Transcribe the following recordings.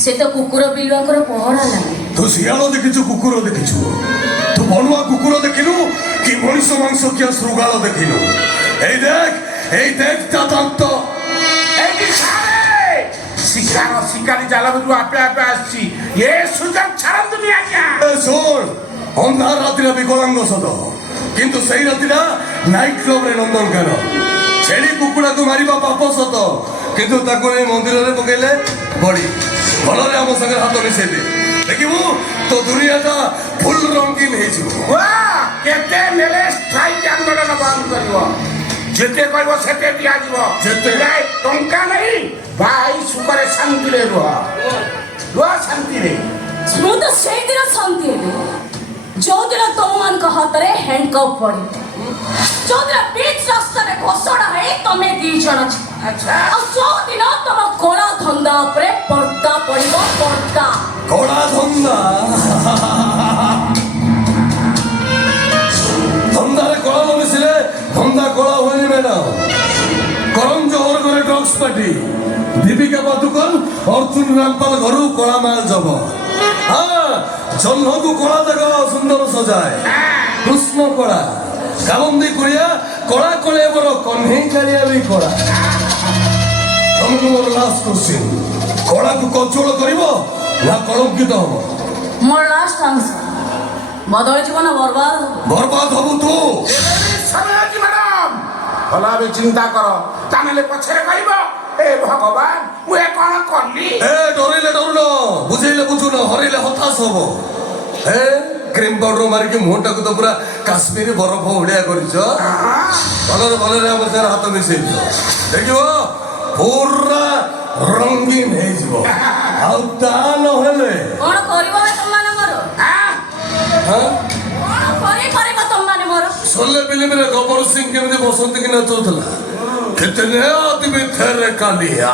से तो कुकुर बिलुआ पहरा लागे तो शियाल देखिछु कुकुर देखिछु तो बनुआ कुकुर देखिलु कि मनुष्य मांस किया श्रृगाल देखिलु এই দেখ তা দন্ত এই কি সারে শিকারি জালা বদু আপে আপে আসছি এ সুযোগ ছাড়ান তুমি আজ্ঞা শোন অন্ধার রাত্রিরা বিকলাঙ্গ সদ কিন্তু সেই রাত্রিরা নাইট ক্লবরে নন্দন কেন ছেড়ি কুকুড়াকে মারিবা পাপ সত কিন্তু তাকে এই মন্দিরে পকাইলে বড়ি ভলরে আমার সঙ্গে হাত মিশাইবে দেখিবু তো দুনিয়াটা ফুল রঙিন হয়েছিল কেতে নেলে স্ট্রাইক আন্দোলন বন্ধ করিব যেতে কইব সেতে দিয়া দিব যেতে নাই টঙ্কা নাই ভাই সুপারে শান্তি রে রুয়া শান্তি রে ମୁଁ ତ ସେଇଦିନ ଶାନ୍ତି ହେଲି ଯୋଉଦିନ ତମମାନଙ୍କ ହାତରେ ହ୍ୟାଣ୍ଡକପ୍ ପଡି ଯୋଉଦିନ ବିଚ୍ ରାସ୍ତାରେ ଘୋଷଣା ହେଇ ତମେ ଦି ଜଣ ଆଚ୍ଛା ଆଉ ଯୋଉଦିନ ତମ କଳା ଧନ୍ଦା ଉପରେ ପର୍ଦ୍ଦା ପଡିବ ପର୍ଦ୍ଦା କଳା ଧନ୍ଦା ধন্দারে কলা ন মিশিলে ধন্দা কলা হয়নি ম্যাডাম করম জোহর করে ড্রগস পার্টি দীপিকা পাদুকন অর্জুন রামপাল ঘরু কলা মাল যাব হ্যাঁ জহ্নকু কলা দেখা সুন্দর সজায় কৃষ্ণ কলা কালন্দি করিয়া কলা করে বড় কন্হেই কালিয়া বি কলা তোমাকে মোর লাস্ট কোশ্চিন কলাকু কঞ্চল করিব না কলঙ্কিত হব ମୋର ଲାଷ୍ଟ ଆନ୍ସର ବଦଳି ଯିବ ନା ବର୍ବାଦ বরবাদ হব তো ସମୟ ମ୍ୟାଡାମ ଭଲ ଭାବେ ଚିନ୍ତା କର ତାହେଲେ ପଛରେ କହିବ ଏ ଭଗବାନ ମୁଁ ଏ କଣ କଲି এ ডরিলে ডরুন বুঝাইলে বুঝুন হরাইলে হতাশ হব এ ক্রিম পাউডার মারিকি মুহটাকে তো পুরা কাশ্মীরি বরফ ভଳିଆ କରିଛ ଭଲରେ ଭଲରେ ଆମ ସାଙ୍ଗରେ ହାତ ମିଶେଇଛ ଦେଖିବ ପୁରା ରଙ୍ଗୀନ ହେଇଯିବ ଆଉ ତା ନହେଲେ କଣ କରିବ ତମମାନେ ମୋର କଣ କରିବ ତମମାନେ ମୋର ସୋଲେ ଫିଲ୍ମରେ ଗବର ସିଂ କେମିତି ବସନ୍ତି କି ନାଚୁଥିଲା କିତନେ ଆଦମୀ ଥେରେ କାଲିଆ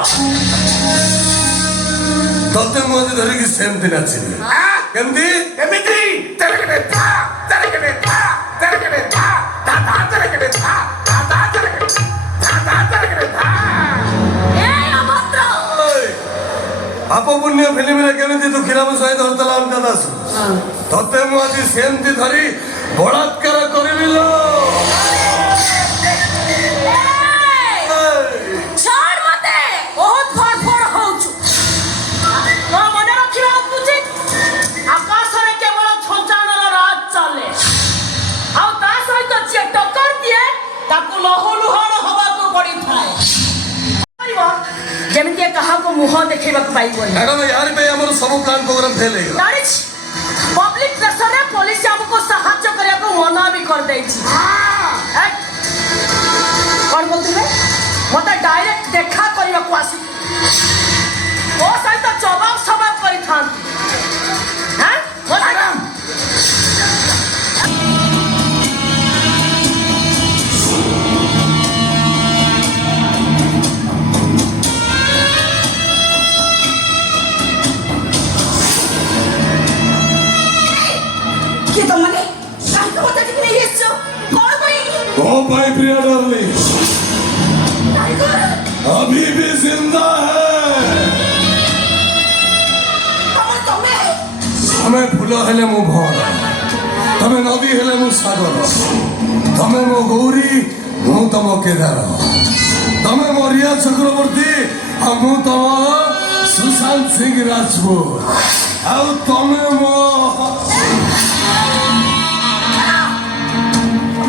ତତେ ମୁଁ ଆଜି ଧରିକି ସେମିତି ନାଚିବି କେମିତି ଏମିତି ତେଲକଟେ ଥା ତେଲକଟେ ଥା ତେଲକଟେ ଥା ତା ତା ତେଲକଟେ ଥା ତା ତା ତେଲକଟେ ଥା ତା ତେଲକଟେ ଥା ଏ ଅଭଦ୍ର ପାପ ପୁଣ୍ୟ ଫିଲ୍ମରେ କେମିତି ଦୁଃଖୀରାମ ସହିତ ହରତଲା ଅନିତା ଦାସ ତତେ ମୁଁ ଆଜି ସେମିତି ଧରି ବଳାତ୍କାର କରିବି ଲୋ ଛାଡ ମତେ ବହୁତ ଫଡଫଡ ହଉଛୁ ତ ମନେ ରଖିବା ଉଚିତ ଆକାଶରେ କେବଳ ଛଞ୍ଚାଣର ରାଜ ଚାଲେ ଆଉ ତା ସହିତ ଯିଏ ଟକ୍କର ଦିଏ ତାକୁ ଲହୁଲୁହାଣ ହବାକୁ ପଡିଥାଏ ଯେମିତି କାହାକୁ ମୁହଁ ଦେଖେଇବାକୁ ପାଇବନି ମ୍ୟାଡାମ ୟାର ପାଇଁ ଆମର ସବୁ ପ୍ଲାନ୍ ପ୍ରୋଗ୍ରାମ ଫେଲ୍ ହେଇଗଲା। ଜାଣିଛି ପବ୍ଲିକ ପ୍ରେସରରେ ପୋଲିସ ଆମକୁ ସାହାଯ୍ୟ କରିବାକୁ ମନା ବି କରିଦେଇଛି ଏ, କଣ କହୁଥିଲେ ମତେ ଡାଇରେକ୍ଟ ଦେଖା କରିବାକୁ ଆସି ମୋ ସହିତ ଜବାବ ସବାବ କରିଥାନ୍ତି ହାଁ? ମୋ ସହିତ ମ୍ୟାଡାମ କିଏ ତମମାନେ କାହିଁକି ମତେ ଟିକେ ନେଇ ଆସିଛ କଣ ପାଇଁ ओ भाई प्रिया डार्लिंग अभी भी जिंदा है। ତମେ ତମେ ଫୁଲ ହେଲେ ମୁଁ ଭଅଁରା, ତମେ ନଦୀ ହେଲେ ମୁଁ ସାଗର, ତମେ ମୋ ଗୌରୀ ମୁଁ ତମ କେଦାର, ତମେ ମୋ ରିୟା ଚକ୍ରବର୍ତ୍ତୀ ଆଉ ମୁଁ ତମ ସୁଶାନ୍ତ ସିଂ ରାଜପୁତ, ଆଉ ତମେ ମୋ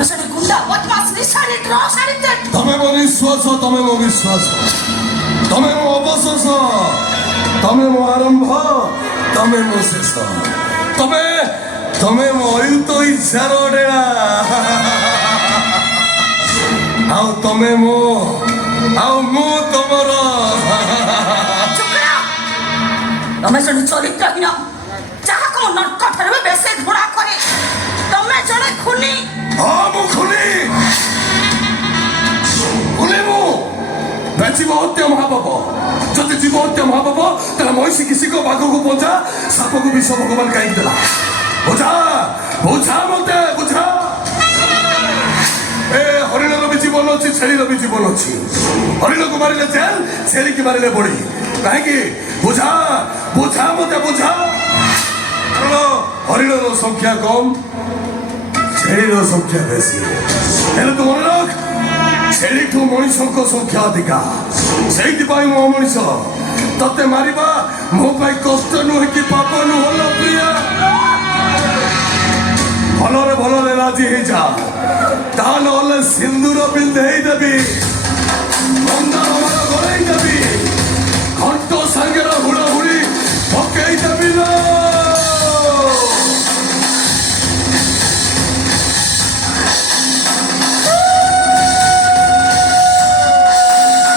ସେଠି ଗୁଣ୍ଡା ବଦମାସ ନିଶାଣି ଡ୍ରଗ୍ସ ଆଡିକ୍ଟେଡ ତମେ ମୋ ନିଶ୍ୱାସ, ତମେ ମୋ ବିଶ୍ୱାସ, ତମେ ମୋ ଅବଶୋଷ, ତମେ ମୋ ଆରମ୍ଭ, ତମେ ମୋ ଶେଷ, ତମେ ମୋ ଅୟୁତ ଇଚ୍ଛାର ଡେଣା, ଆଉ ତମେ ମୋ ଆଉ ମୁଁ ତମର। ତମେ ଜଣେ ଚରିତ୍ରହୀନ ଯାହାକୁ ମୁଁ ନର୍କଠାରେ ବି ବେଶୀ ଘୃଣା କରେ ତମେ ଜଣେ ଖୁନି ହଁ ମୁଁ ଖୁନି ମୁଁ ବେଚିବ ହତ୍ୟା ମହାପାପ, ଯଦି ଜୀବ ହତ୍ୟା ମହାପାପ ତାହେଲେ ମଇଁଷି କିସିକ ବାଘକୁ ପଞ୍ଚା ସାପକୁ ବିଷ ଭଗବାନ କାହିଁକି ଦେଲା? ବୁଝା ବୁଝା ମତେ ବୁଝା। ଏ ହରିଣର ବି ଜୀବନ ଅଛି, ଛେଳିର ବି ଜୀବନ ଅଛି, ହରିଣକୁ ମାରିଲେ ଜେଲ, ଛେଳିକି ମାରିଲେ ବଳି, କାହିଁକି? ବୁଝା ବୁଝା ମତେ ବୁଝା। କାରଣ ହରିଣର ସଂଖ୍ୟା କମ୍, ଛେଳିର ସଂଖ୍ୟା ବେଶୀ, ହେଲେ ତୁ ମନେ ରଖ ଛେଳିଠୁ ମଣିଷଙ୍କ ସଂଖ୍ୟା ଅଧିକା, ସେଇଥିପାଇଁ ମୁଁ ଅମଣିଷ, ତତେ ମାରିବା ମୋ ପାଇଁ କଷ୍ଟ ନୁହେଁ କି ପାପ ନୁହଁ ପ୍ରିୟା। ଭଲରେ ଭଲରେ ରାଜି ହେଇଯା, ତା ନହେଲେ ସିନ୍ଦୁର ପିନ୍ଧେଇ ଦେବି, ଘୋଡ଼େଇ ଦେବି।